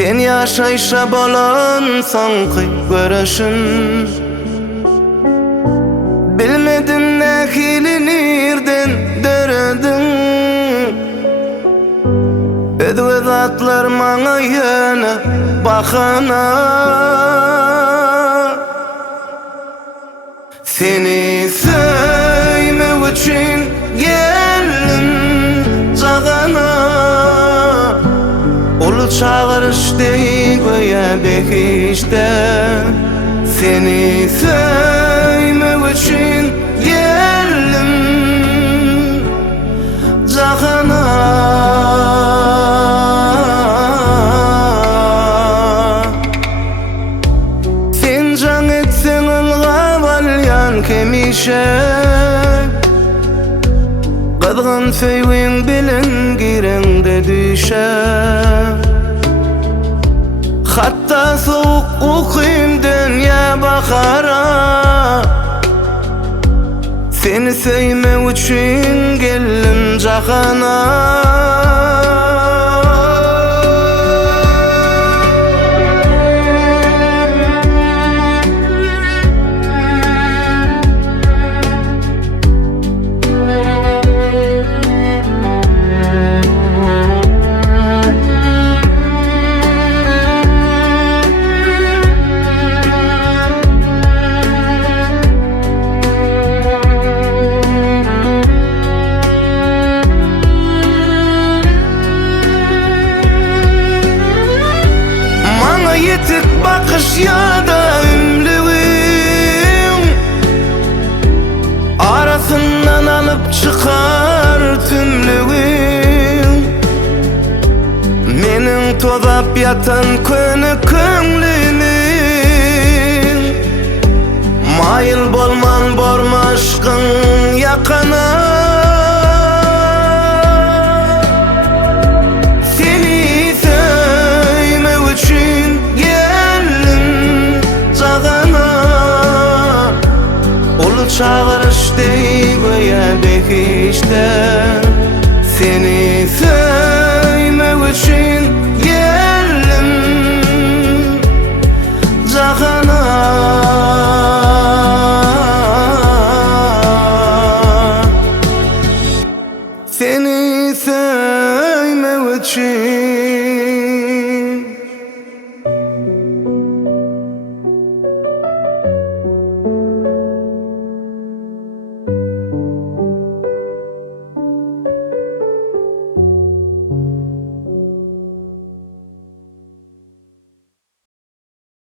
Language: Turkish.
Sen yaşayşa bolan soňky görüşün. Bilmedim nähili nirden döredin. Ödwe zatlar maňa ýene bakana. Seni söýmek üçin geldim jagana. Ulu çağırışdy goýa behişde. Seni söýmek üçin geldim jagana. Sen jan etseň ylgabalyan kemişe. Qadğan söýüň bilen gireňde düşer. Hatta soğuk uqym dünýä bakara. Seni söýmek üçin geldim jagana. Yetik bakış ya da ümlüğüm arasından alıp çıkar tümlüğüm. Menin tozap yatan könü köңlümin. Mayıl bolman borma aşkın yakana. Çağırışdy goýa behişde.